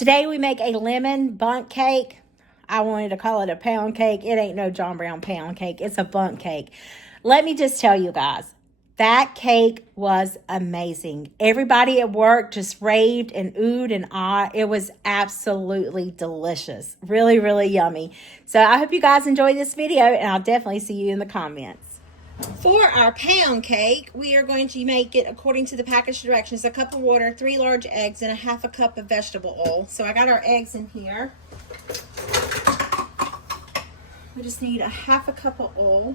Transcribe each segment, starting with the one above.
Today we make a lemon bundt cake. I wanted to call it a pound cake. It ain't no John Brown pound cake. It's a bundt cake. Let me just tell you guys, that cake was amazing. Everybody at work just raved and oohed and ah. It was absolutely delicious. Really, really yummy. So I hope you guys enjoy this video, and I'll definitely see you in the comments. For our pound cake, we are going to make it according to the package directions. A cup of water, 3 large eggs, and a half a cup of vegetable oil. So I got our eggs in here. We just need a half a cup of oil.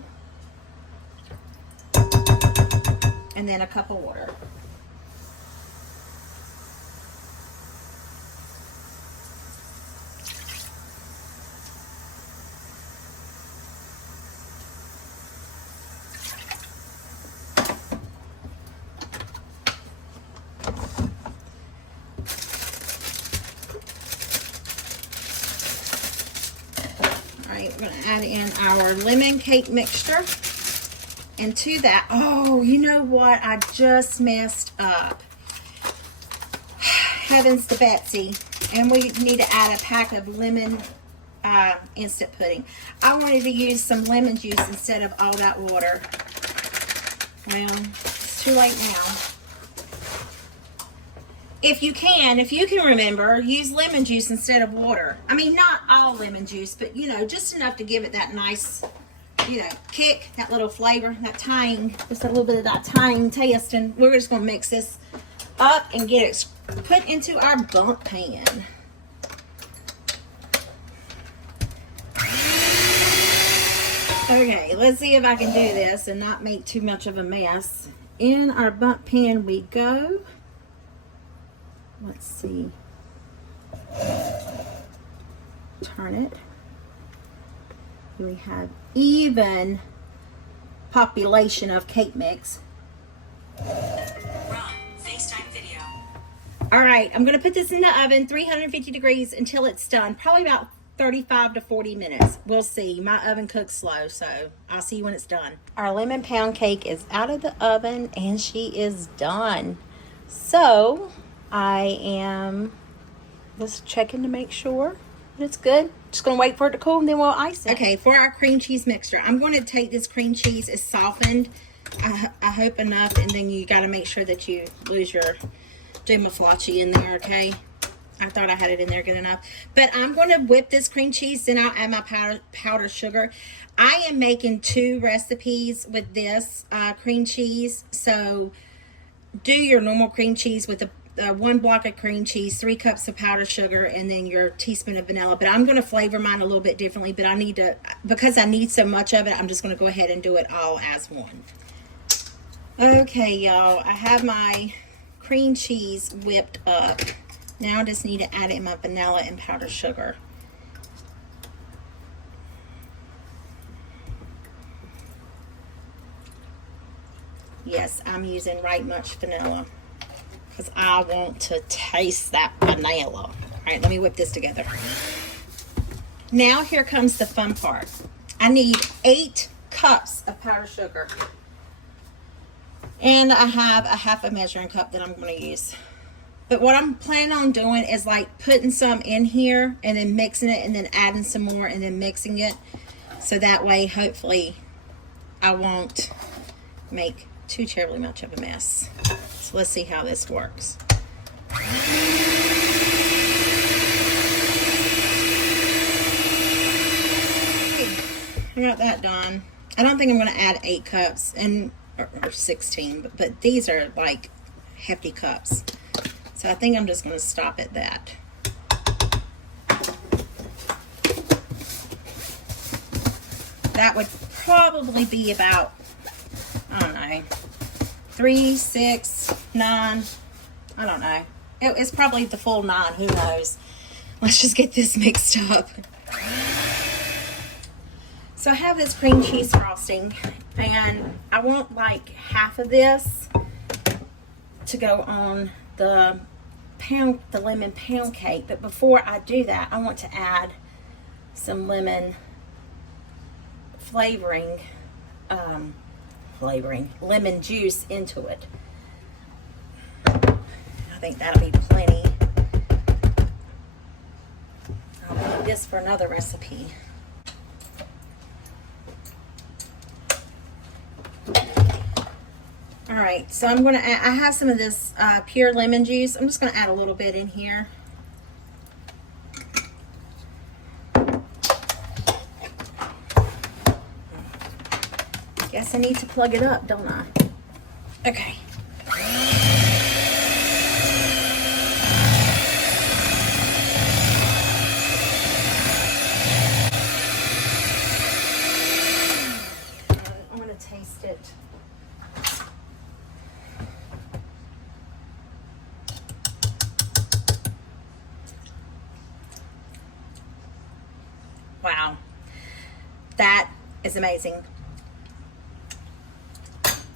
And then a cup of water. Alright, we're going to add in our lemon cake mixture. And to that, oh, you know what? I just messed up. Heavens to Betsy. And we need to add a pack of lemon instant pudding. I wanted to use some lemon juice instead of all that water. Well, it's too late now. If you can remember, use lemon juice instead of water. I mean, not all lemon juice, but, you know, just enough to give it that nice, you know, kick, that little flavor, that tang, just a little bit of that tang taste. And we're just going to mix this up and get it put into our bundt pan. Okay, let's see if I can do this and not make too much of a mess. In our bundt pan we go. Let's see. Turn it. We have even population of cake mix. Run FaceTime video. All right, I'm going to put this in the oven, 350 degrees until it's done. Probably about 35 to 40 minutes. We'll see. My oven cooks slow, so I'll see you when it's done. Our lemon pound cake is out of the oven and she is done. So I am just checking to make sure it's good. Just going to wait for it to cool and then we'll ice it. Okay, for our cream cheese mixture, I'm going to take this cream cheese. It's softened, I hope enough, and then you got to make sure that you lose your 𝐤𝐷𝐼𝐒 in there, okay? I thought I had it in there good enough. But I'm going to whip this cream cheese, then I'll add my powdered sugar. I am making 2 recipes with this cream cheese, so do your normal cream cheese with the 1 block of cream cheese, 3 cups of powdered sugar, and then your teaspoon of vanilla. But I'm going to flavor mine a little bit differently, but I need to, because I need so much of it, I'm just going to go ahead and do it all as one. Okay, y'all, I have my cream cheese whipped up. Now I just need to add in my vanilla and powdered sugar. Yes, I'm using right much vanilla, because I want to taste that vanilla. All right, let me whip this together. Now here comes the fun part. I need 8 cups of powdered sugar. And I have a half a measuring cup that I'm going to use. But what I'm planning on doing is like putting some in here and then mixing it and then adding some more and then mixing it. So that way, hopefully, I won't make too terribly much of a mess. So let's see how this works. Okay, I got that done. I don't think I'm going to add 8 cups or 16, but these are like hefty cups. So I think I'm just going to stop at that. That would probably be about, I don't know, 3, 6, 9, I don't know. It's probably the full 9, who knows. Let's just get this mixed up. So I have this cream cheese frosting, and I want like half of this to go on the lemon pound cake. But before I do that, I want to add some lemon lemon juice into it. I think that'll be plenty. this for another recipe. All right, so I'm going to add, I have some of this pure lemon juice. I'm just going to add a little bit in here. Guess I need to plug it up, don't I? Okay. I'm going to taste it. Wow. That is amazing.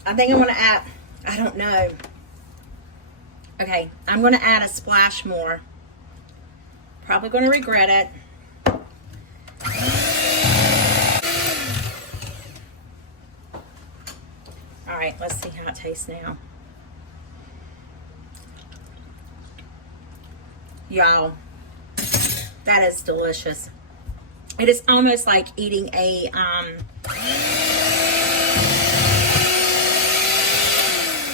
I think I'm going to add, I don't know. Okay, I'm going to add a splash more. Probably going to regret it. All right, let's see how it tastes now. Y'all, that is delicious. It is almost like eating a,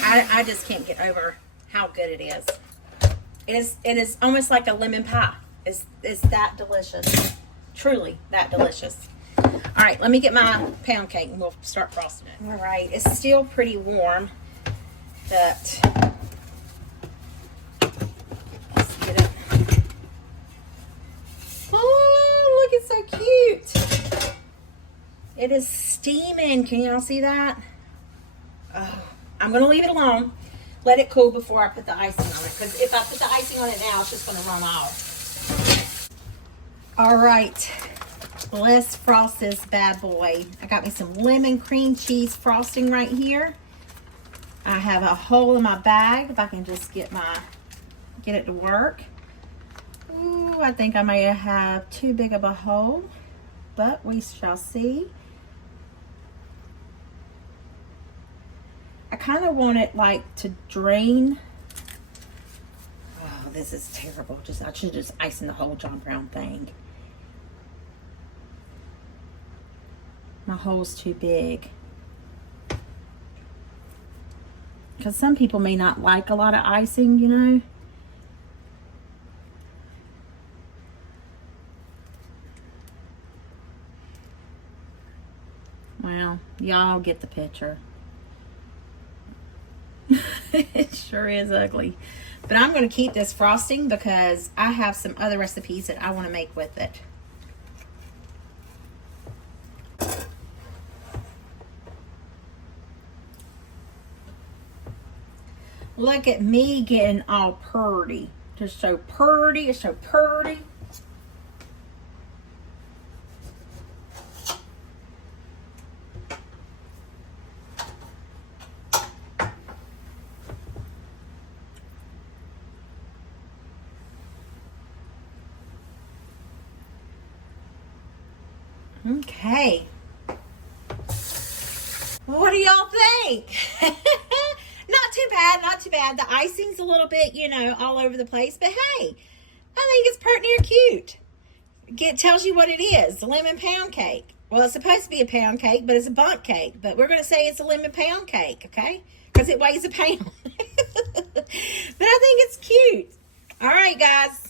I just can't get over how good it is. It is almost like a lemon pie. It's that delicious. Truly that delicious. All right, let me get my pound cake and we'll start frosting it. All right, it's still pretty warm, but let's get it. Oh, look, it's so cute. It is steaming. Can y'all see that? Oh. I'm going to leave it alone, let it cool before I put the icing on it, because if I put the icing on it now, it's just going to run off. All right, let's frost this bad boy. I got me some lemon cream cheese frosting right here. I have a hole in my bag, if I can just get it to work. Ooh, I think I may have too big of a hole, but we shall see. I kind of want it like to drain. Oh, this is terrible. I should just icing the whole John Brown thing. My hole's too big. Because some people may not like a lot of icing, you know. Well, y'all get the picture. It sure is ugly, but I'm going to keep this frosting because I have some other recipes that I want to make with it. Look at me getting all purty. Just so purty. It's so purty. Okay. Well, what do y'all think? Not too bad, not too bad. The icing's a little bit, you know, all over the place. But hey, I think it's pretty near cute. It tells you what it is. The lemon pound cake. Well, it's supposed to be a pound cake, but it's a bundt cake. But we're going to say it's a lemon pound cake, okay? Because it weighs a pound. But I think it's cute. All right, guys.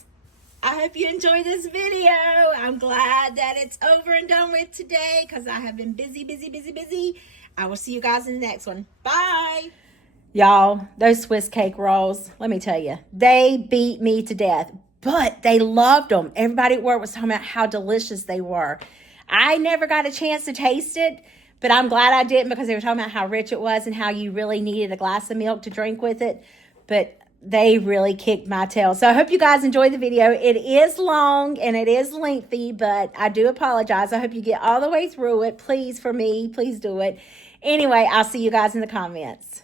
I hope you enjoyed this video. I'm glad that it's over and done with today because I have been busy, busy, busy, busy. I will see you guys in the next one. Bye. Y'all, those Swiss cake rolls, let me tell you, they beat me to death, but they loved them. Everybody at work was talking about how delicious they were. I never got a chance to taste it, but I'm glad I didn't because they were talking about how rich it was and how you really needed a glass of milk to drink with it. But they really kicked my tail. So I hope you guys enjoyed the video. It is long and it is lengthy, but I do apologize. I hope you get all the way through it. Please, for me, please do it. Anyway, I'll see you guys in the comments.